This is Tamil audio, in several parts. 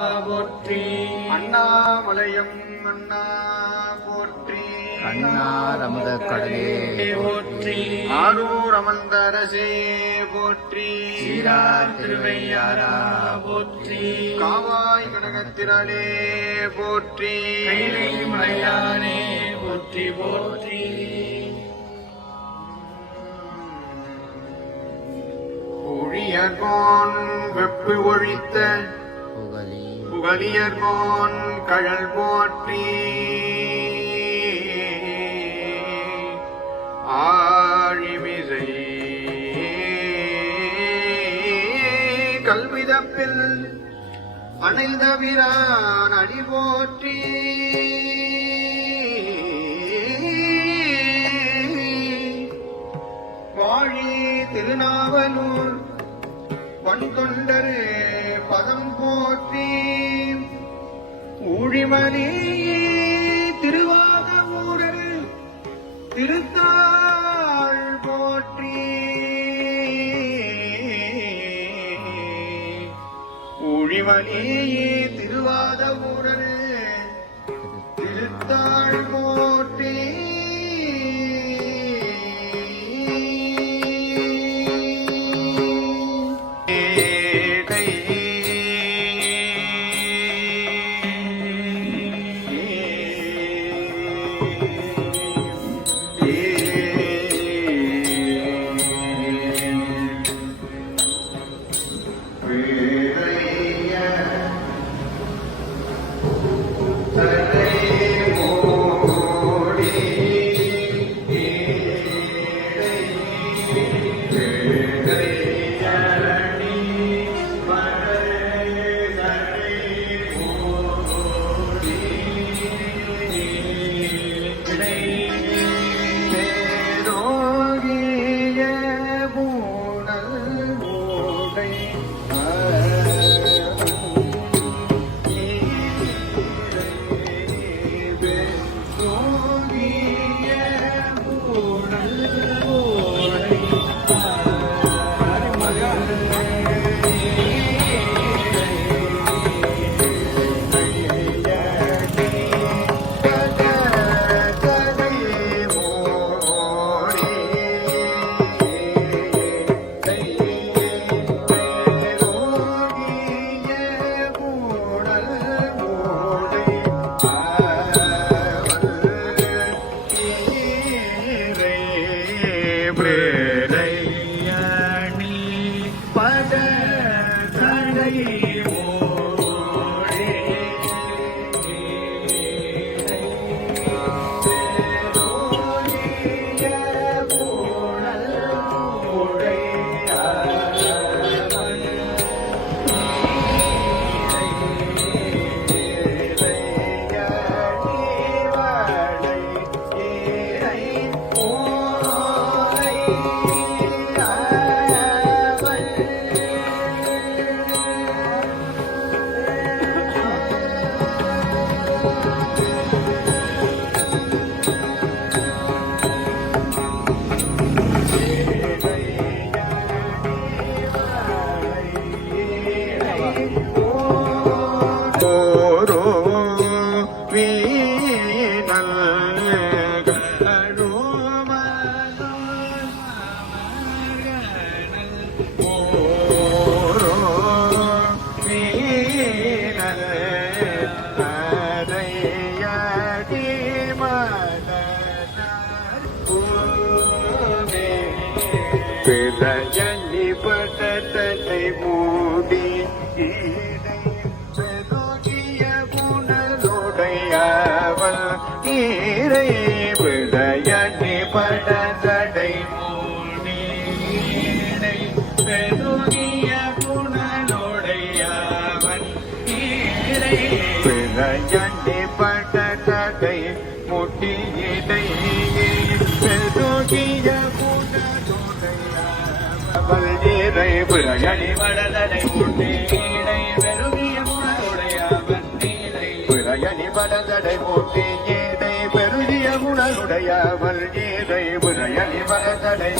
போற்றி. அண்ணாமலையம் அண்ணா போற்றி. கண்ணார் அமுத கடலே போற்றி. ஆரூர் அமர்ந்த அரசே போற்றி. சீரார் திருவையாரா போற்றி. காவாய் கனகத்திரளே போற்றி. கைலை மலையானே போற்றி போற்றி. ஒழியர்கோன் வெப்பு ஒழித்த புகழி புகழியர்கோன் கழல் போற்றி. ஆழிமிசை கல்விதப்பில் அணைந்தவிரான் அடி போற்றி. வாழி திருநாவலூர் பண்கொண்டரு பதம் போற்றி. ஊழிமணி திருவாக ஊரல் திருத்தாள் போற்றி. ஊழிமணி திருவாத ஊரல் திருத்தாள் போற்றி Pan. ஈரை பிறஜனி பட்டத்தை மூடி பெருகிய புனலுடையவள் ஈரை பிறஜனி பட்டத்தை முட்டி பெருகிய புனலுடையவள் ஈரை பிறஜனி வடதடை முட்டே பெருகிய முனருடைய வந்தீரை பிறையணி பலதடை மூட்டி உடையவள் கீதை உரையணி வரதடை.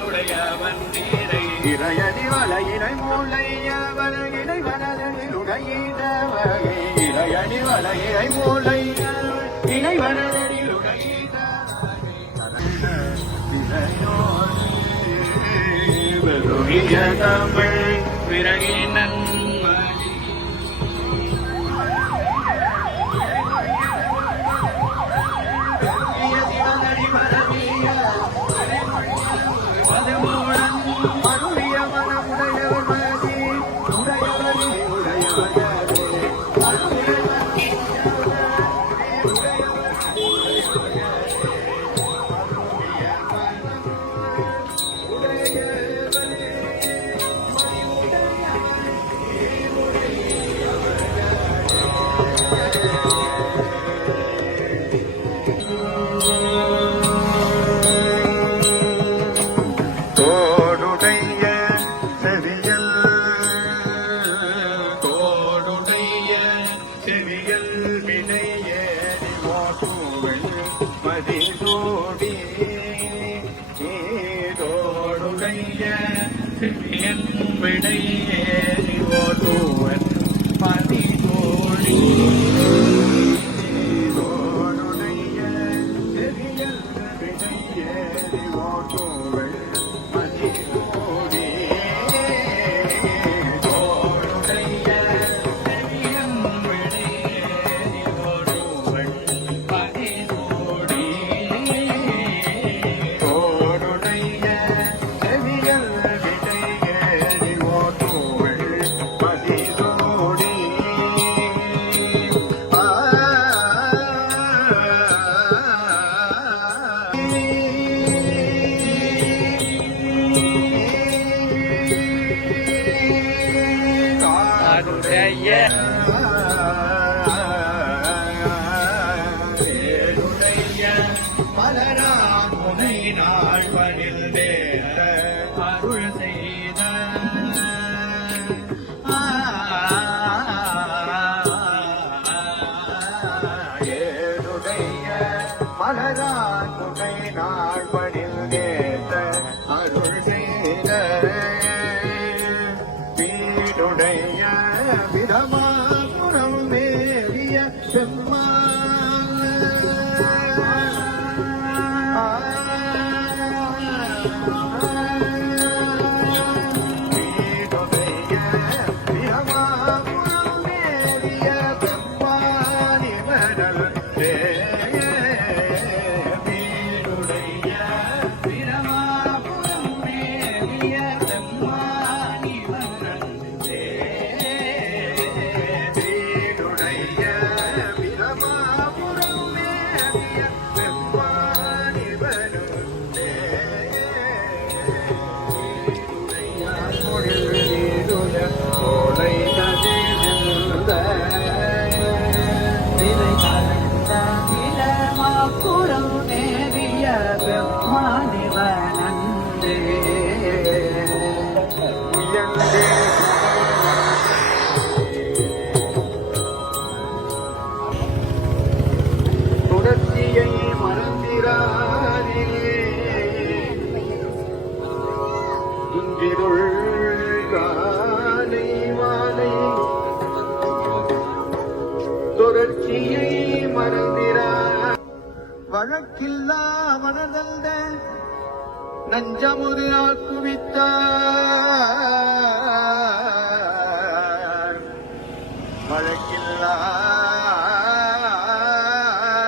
உடையவன் நீரை இறையணி வலையினை மூளையவள் இணை வரதனில் உடையவகை இறையணி வலையினை மூளை இணை வரதனில் உடையோனே தமிழ் விரகினன் அருள் செய்த தஞ்சமுது நாள் குவித்த மழைக்கில்லா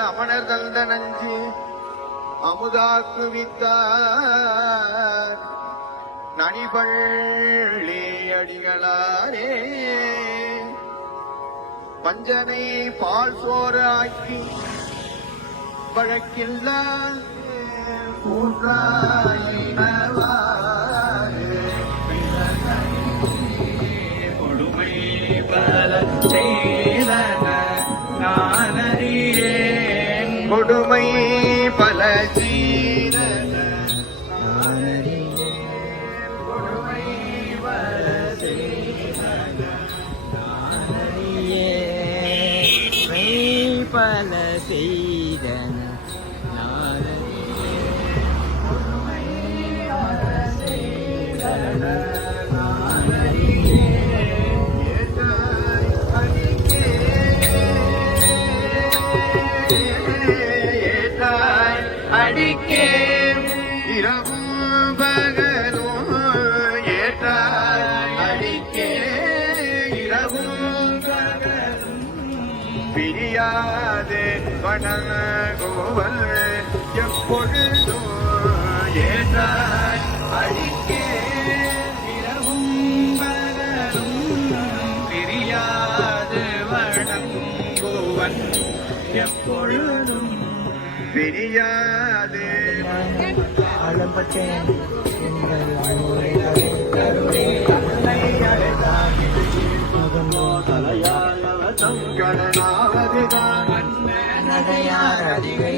அமணர் தந்த நஞ்சு அமுதா குவித்தார். நனிபள்ளி அடிகளாரே பஞ்சனை பால் சோறு ஆக்கி பழக்கில்ல கூற்றாய் ஏதாய் அடிக்கே இரவும் பகலும் ஏதாய் அடிக்கே இரவும் பகலும் பிரியாதே வன கோவல் எப்பொழுதும் எப்பொழுதும் பிரியாது. அளப்பட்டேன் எங்கள் அன்புரை கருணை கருணை அதிகை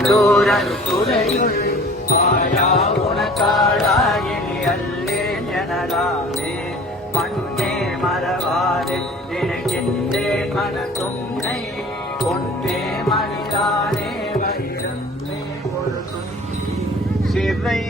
எல்லோரன் துறையுள் மாயா உனக்காடாயினி அல்லேன் எனலாமே மண்ணே மறவாதே நினைக்கின்றே மன தும்னை ஒன்றே மனிதானே வைரமே ஒரு சிவை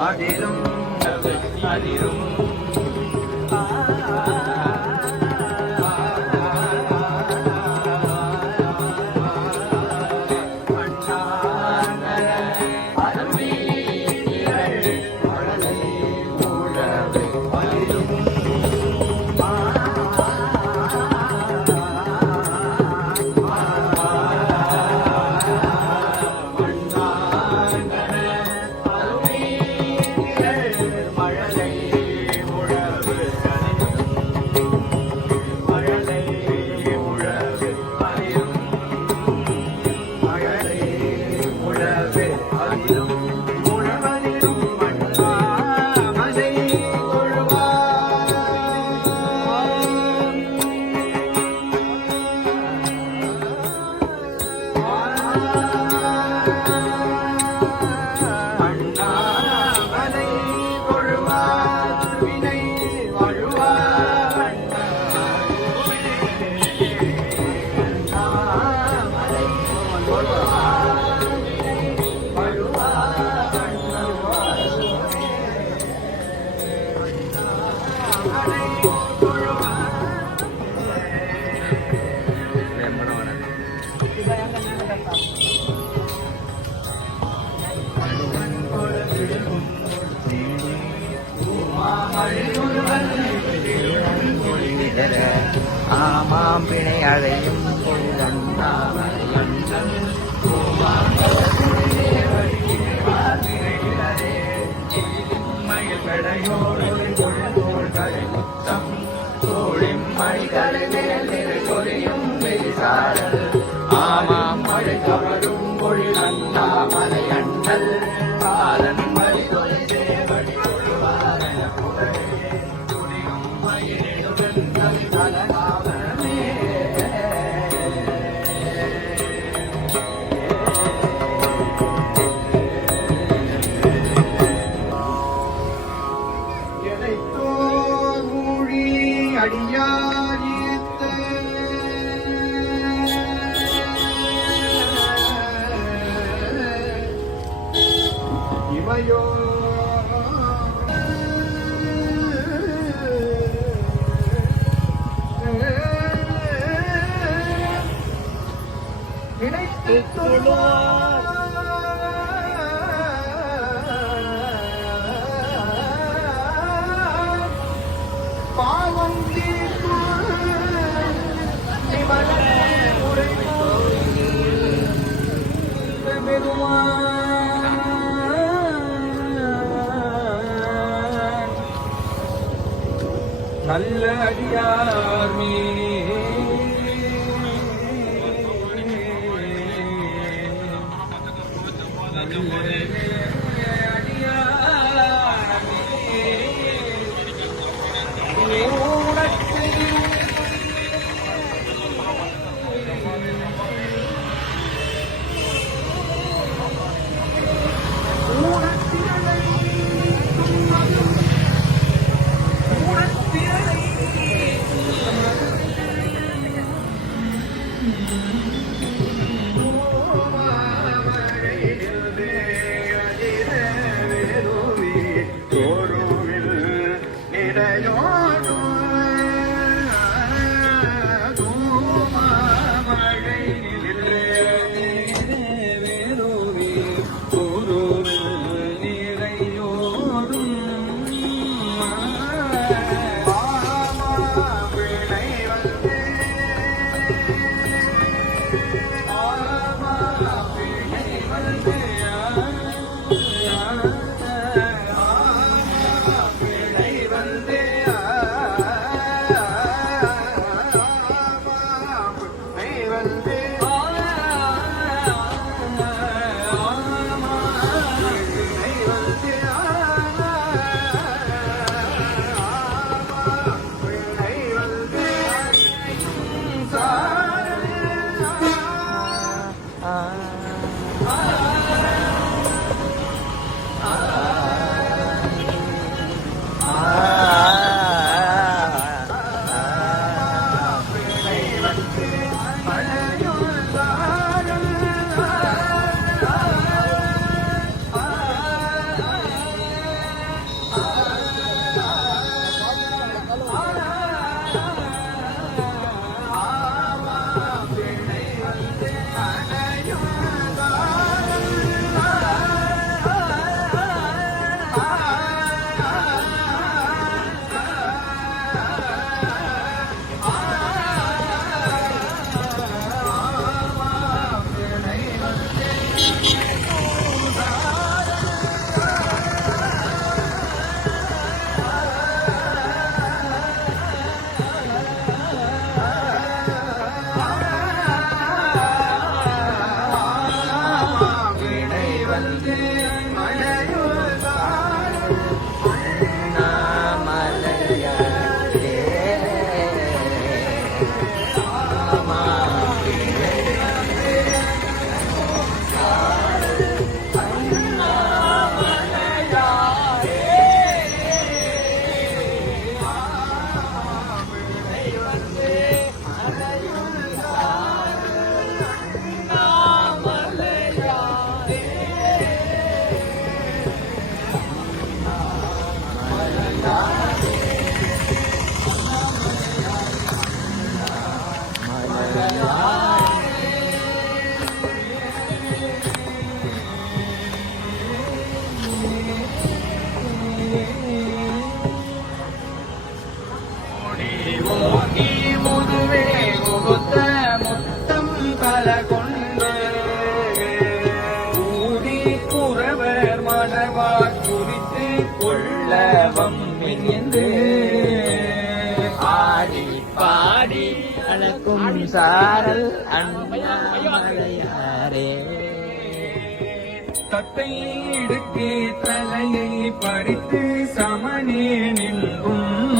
അതിരും അതിരും nada de. நல்ல அடியார் சாரல் அண்ணாமலையாரே. தத்தை இடுக்கு தலையை பறித்து சமனே நின்றும்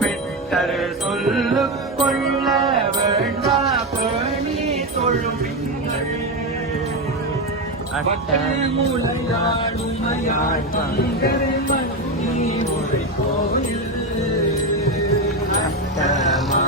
பெட்டர் சொல்லு கொள்ள வேண்டா பணி தொழுவிங்கள் முளையாளுமையாள் தங்கர் மன்னி உரை கோயில். மாலை